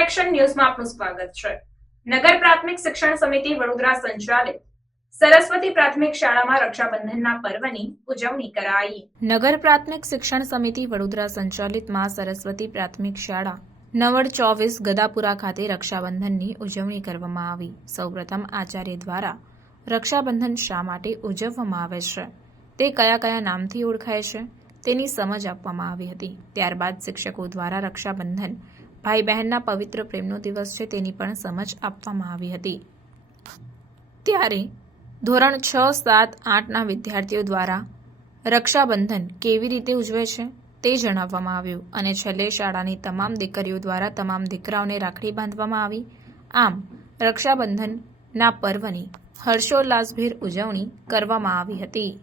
Action ન્યૂઝમાં આપનું સ્વાગત છે. નગર પ્રાથમિક શિક્ષણ સમિતિ વડોદરા સંચાલિત સરસ્વતી પ્રાથમિક શાળામાં રક્ષાબંધનના પર્વની ઉજવણી કરાઈ. નગર પ્રાથમિક શિક્ષણ સમિતિ વડોદરા સંચાલિતમાં સરસ્વતી પ્રાથમિક શાળા નવડ ચોવીસ ગદાપુરા ખાતે રક્ષાબંધનની ઉજવણી કરવામાં આવી. સૌપ્રથમ આચાર્ય દ્વારા રક્ષાબંધન શા માટે ઉજવવામાં આવે છે? તે કયા કયા નામથી ઓળખાય છે? તેની સમજ આપવામાં આવી હતી. ત્યારબાદ શિક્ષકો દ્વારા રક્ષાબંધન ભાઈ બહેનના પવિત્ર પ્રેમનો દિવસ છે તેની પણ સમજ આપવામાં આવી હતી. ત્યારે ધોરણ છ, સાત, આઠના વિદ્યાર્થીઓ દ્વારા રક્ષાબંધન કેવી રીતે ઉજવે છે તે જણાવવામાં આવ્યું અને છેલ્લે શાળાની તમામ દીકરીઓ દ્વારા તમામ દીકરાઓને રાખડી બાંધવામાં આવી. આમ, રક્ષાબંધનના પર્વની હર્ષોલ્લાસભેર ઉજવણી કરવામાં આવી હતી.